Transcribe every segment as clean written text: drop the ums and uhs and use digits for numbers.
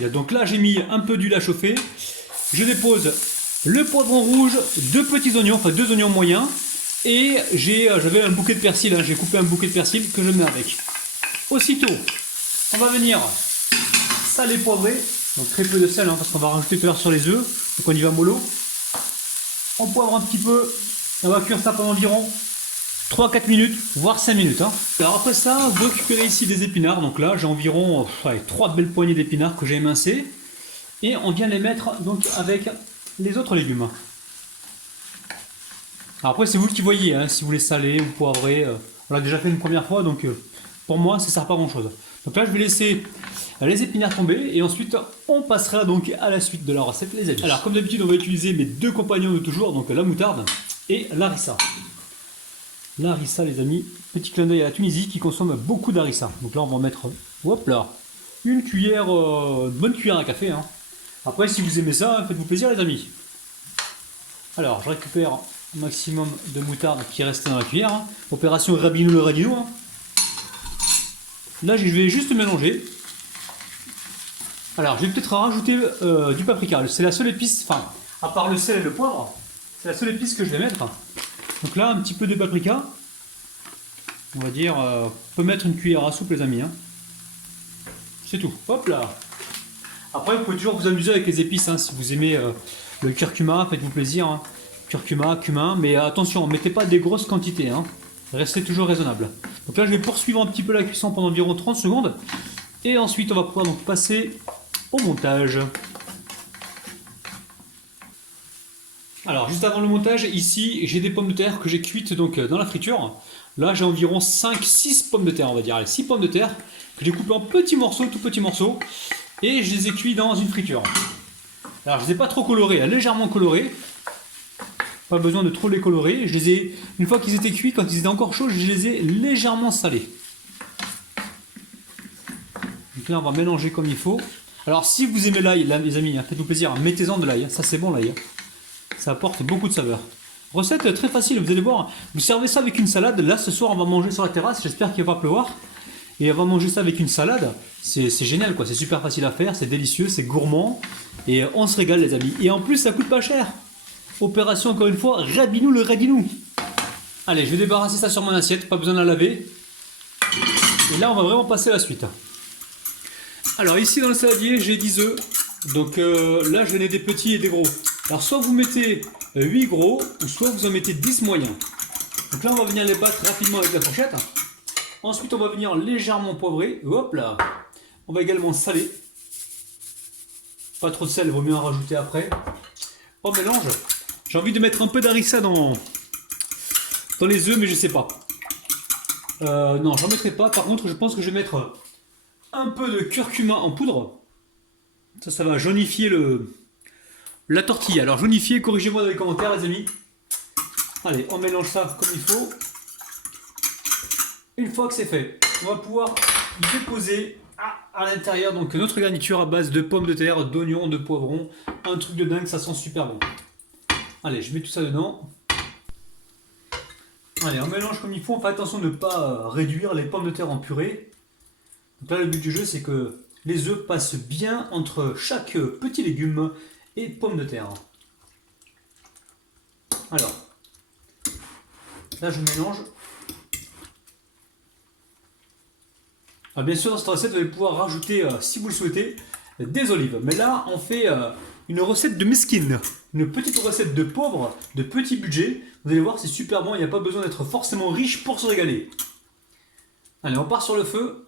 persil. Donc là, j'ai mis un peu d'huile à chauffer. Je dépose le poivron rouge, 2 petits oignons, enfin 2 oignons moyens. Et j'avais un bouquet de persil, hein. J'ai coupé un bouquet de persil que je mets avec. Aussitôt, on va venir saler, poivrer. Donc très peu de sel, hein, parce qu'on va rajouter tout à l'heure sur les œufs. Donc on y va mollo. On poivre un petit peu. On va cuire ça pendant environ 3-4 minutes, voire 5 minutes. Hein. Alors après ça, vous récupérez ici des épinards. Donc là, j'ai environ 3 belles poignées d'épinards que j'ai émincés. Et on vient les mettre donc avec les autres légumes. Alors après, c'est vous qui voyez, hein, si vous les salez ou poivrez. On l'a déjà fait une première fois, donc pour moi, ça ne sert pas à grand chose. Donc là, je vais laisser les épinards tomber et ensuite, on passera donc à la suite de la recette, les amis. Alors, comme d'habitude, on va utiliser mes 2 compagnons de toujours, donc la moutarde et l'harissa. L'harissa, les amis, petit clin d'œil à la Tunisie qui consomme beaucoup d'harissa. Donc là, on va mettre, hop là, une cuillère, une bonne cuillère à café. Hein. Après, si vous aimez ça, faites-vous plaisir, les amis. Alors, je récupère un maximum de moutarde qui reste dans la cuillère. Hein. Opération Rabinou le Radinou. Hein. Là, je vais juste mélanger. Alors, je vais peut-être rajouter du paprika. C'est la seule épice, enfin, à part le sel et le poivre, c'est la seule épice que je vais mettre. Donc là, un petit peu de paprika. On va dire, on peut mettre une cuillère à soupe, les amis. Hein. C'est tout. Hop là. Après, vous pouvez toujours vous amuser avec les épices. Hein, si vous aimez le curcuma, faites-vous plaisir. Hein. Curcuma, cumin. Mais attention, ne mettez pas des grosses quantités. Hein. Restez toujours raisonnable. Donc là, je vais poursuivre un petit peu la cuisson pendant environ 30 secondes. Et ensuite, on va pouvoir donc passer au montage. Alors, juste avant le montage, ici, j'ai des pommes de terre que j'ai cuites donc, dans la friture. Là, j'ai environ 5-6 pommes de terre, on va dire. Allez, 6 pommes de terre que j'ai coupées en petits morceaux, tout petits morceaux. Et je les ai cuits dans une friture. Alors, je ne les ai pas trop colorés, légèrement colorés. Pas besoin de trop les colorer. Je les ai, une fois qu'ils étaient cuits, quand ils étaient encore chauds, je les ai légèrement salés. Donc là, on va mélanger comme il faut. Alors, si vous aimez l'ail, les amis, hein, faites-vous plaisir, hein, mettez-en de l'ail. Hein, ça, c'est bon, l'ail. Hein. Ça apporte beaucoup de saveur. Recette très facile, vous allez voir. Vous servez ça avec une salade. Là, ce soir, on va manger sur la terrasse. J'espère qu'il ne va pas pleuvoir. Et on va manger ça avec une salade. C'est génial, quoi. C'est super facile à faire. C'est délicieux, c'est gourmand. Et on se régale, les amis. Et en plus, ça coûte pas cher. Opération, encore une fois, Rabinou le Radinou. Allez, je vais débarrasser ça sur mon assiette. Pas besoin de la laver. Et là, on va vraiment passer à la suite. Alors, ici, dans le saladier, j'ai 10 œufs. Donc là, j'en ai des petits et des gros. Alors, soit vous mettez 8 gros, ou soit vous en mettez 10 moyens. Donc là, on va venir les battre rapidement avec la fourchette. Ensuite, on va venir légèrement poivrer. Hop là. On va également saler. Pas trop de sel, il vaut mieux en rajouter après. On mélange. J'ai envie de mettre un peu d'harissa dans les œufs, mais je sais pas. Non, j'en mettrai pas. Par contre, je pense que je vais mettre un peu de curcuma en poudre. Ça va jaunifier la tortille. Alors, jaunifier, corrigez-moi dans les commentaires, les amis. Allez, on mélange ça comme il faut. Une fois que c'est fait, on va pouvoir déposer à l'intérieur donc notre garniture à base de pommes de terre, d'oignons, de poivrons. Un truc de dingue, ça sent super bon. Allez, je mets tout ça dedans. Allez, on mélange comme il faut. On fait attention de ne pas réduire les pommes de terre en purée. Donc là, le but du jeu, c'est que les œufs passent bien entre chaque petit légume et pommes de terre. Alors, là, je mélange. Alors, bien sûr, dans cette recette, vous allez pouvoir rajouter, si vous le souhaitez, des olives. Mais là, on fait une recette de mesquine. Une petite recette de pauvre, de petit budget. Vous allez voir, c'est super bon. Il n'y a pas besoin d'être forcément riche pour se régaler. Allez, on part sur le feu.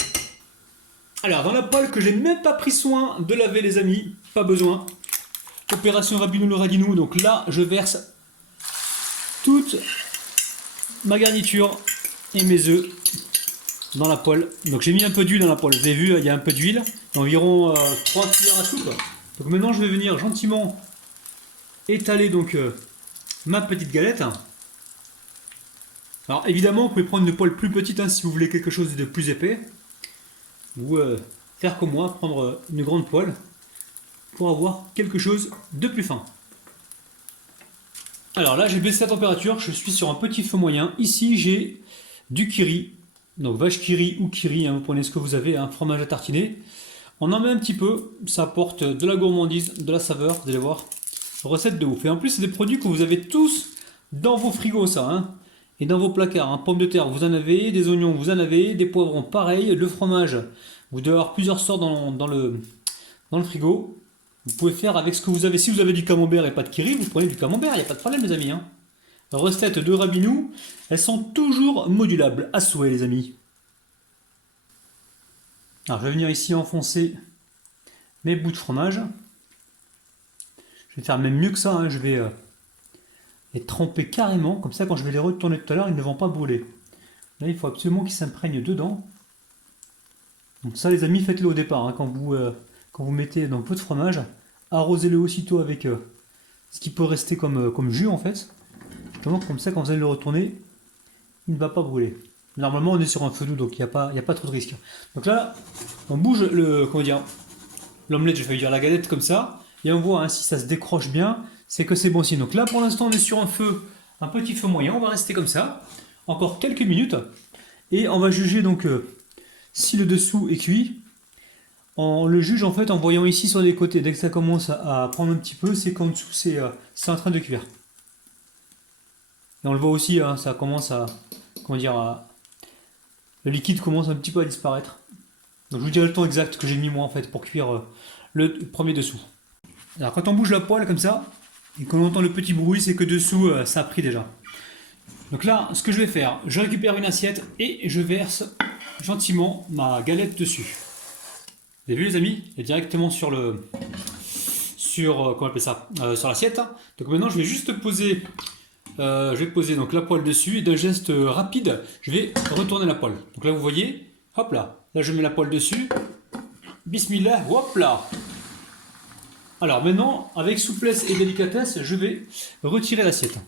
Alors, dans la poêle que j'ai même pas pris soin de laver, les amis, pas besoin. Opération Rabinou le Radinou. Donc là, je verse toute ma garniture et mes œufs dans la poêle. Donc j'ai mis un peu d'huile dans la poêle. Vous avez vu, il y a un peu d'huile, environ 3 cuillères à soupe. Donc maintenant, je vais venir gentiment étaler donc ma petite galette. Alors évidemment, vous pouvez prendre une poêle plus petite hein, si vous voulez quelque chose de plus épais. Ou faire comme moi, prendre une grande poêle pour avoir quelque chose de plus fin. Alors là, j'ai baissé la température, je suis sur un petit feu moyen. Ici, j'ai du kiri, donc vache kiri ou kiri, hein, vous prenez ce que vous avez, un fromage à tartiner. On en met un petit peu, ça apporte de la gourmandise, de la saveur, vous allez voir. Recette de ouf. Et en plus, c'est des produits que vous avez tous dans vos frigos, ça. Hein. Et dans vos placards. Hein. Pommes de terre, vous en avez. Des oignons, vous en avez. Des poivrons, pareil. Le fromage, vous devez avoir plusieurs sortes dans le frigo. Vous pouvez faire avec ce que vous avez. Si vous avez du camembert et pas de kiri, vous prenez du camembert. Il n'y a pas de problème, les amis. Hein. Recettes de Rabinou, elles sont toujours modulables. À souhait, les amis. Alors, je vais venir ici enfoncer mes bouts de fromage. Je vais faire même mieux que ça, hein. Je vais les tremper carrément, comme ça quand je vais les retourner tout à l'heure, ils ne vont pas brûler. Là, il faut absolument qu'ils s'imprègnent dedans. Donc ça, les amis, faites-le au départ, hein, quand vous mettez donc votre fromage, arrosez-le aussitôt avec ce qui peut rester comme jus en fait. Justement, comme ça, quand vous allez le retourner, il ne va pas brûler. Normalement, on est sur un feu doux, donc il n'y a pas trop de risque. Donc là, on bouge l'omelette, je vais dire la galette comme ça. Et on voit, hein, si ça se décroche bien, c'est que c'est bon signe. Donc là, pour l'instant, on est sur un petit feu moyen. On va rester comme ça, encore quelques minutes. Et on va juger donc si le dessous est cuit. On le juge en fait en voyant ici sur les côtés. Dès que ça commence à prendre un petit peu, c'est qu'en dessous, c'est en train de cuire. Et on le voit aussi, hein, ça commence le liquide commence un petit peu à disparaître. Donc je vous dirai le temps exact que j'ai mis moi en fait pour cuire le premier dessous. Alors quand on bouge la poêle comme ça, et qu'on entend le petit bruit, c'est que dessous ça a pris déjà. Donc là, ce que je vais faire, je récupère une assiette et je verse gentiment ma galette dessus. Vous avez vu les amis? Elle est directement sur comment on appelle ça, sur l'assiette. Donc maintenant je vais juste poser, donc la poêle dessus et d'un geste rapide, je vais retourner la poêle. Donc là vous voyez, hop là je mets la poêle dessus. Bismillah, hop là. Alors maintenant, avec souplesse et délicatesse, je vais retirer l'assiette.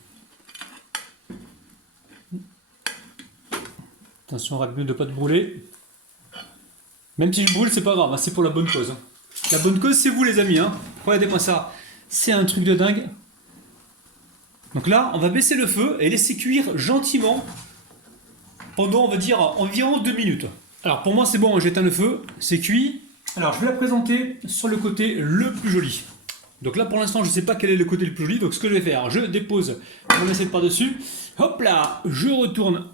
Attention, rapide de ne pas te brûler. Même si je brûle, c'est pas grave, hein, c'est pour la bonne cause. La bonne cause, c'est vous les amis. Hein. Regardez-moi ça, c'est un truc de dingue. Donc là, on va baisser le feu et laisser cuire gentiment pendant, on va dire, environ 2 minutes. Alors pour moi, c'est bon, j'éteins le feu, c'est cuit. Alors je vais la présenter sur le côté le plus joli. Donc là pour l'instant je ne sais pas quel est le côté le plus joli. Donc ce que je vais faire, je dépose mon assiette par-dessus. Hop là, je retourne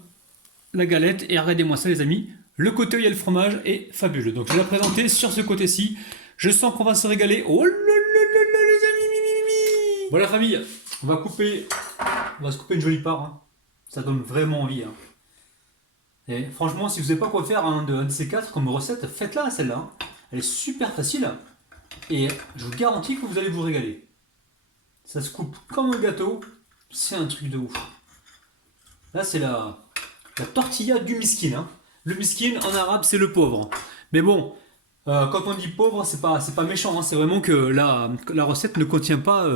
la galette et regardez-moi ça les amis. Le côté où il y a le fromage est fabuleux. Donc je vais la présenter sur ce côté-ci. Je sens qu'on va se régaler. Oh là là là les amis. Voilà famille, on va se couper une jolie part. Hein. Ça donne vraiment envie. Hein. Et franchement si vous ne savez pas quoi faire un de ces quatre comme recette, faites-la celle-là. Hein. Elle est super facile et je vous garantis que vous allez vous régaler. Ça se coupe comme un gâteau, c'est un truc de ouf. Là c'est la tortilla du miskin. Hein. Le miskin en arabe c'est le pauvre. Mais bon, quand on dit pauvre c'est pas méchant, hein. C'est vraiment que la recette ne contient pas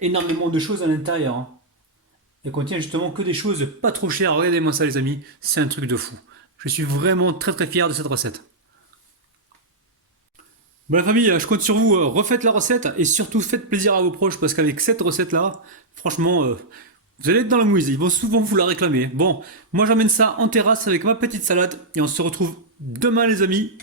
énormément de choses à l'intérieur. Hein. Elle contient justement que des choses pas trop chères. Regardez-moi ça les amis, c'est un truc de fou. Je suis vraiment très très fier de cette recette. Bon la famille, je compte sur vous, refaites la recette et surtout faites plaisir à vos proches parce qu'avec cette recette là, franchement, vous allez être dans la mouise, ils vont souvent vous la réclamer. Bon, moi j'emmène ça en terrasse avec ma petite salade et on se retrouve demain les amis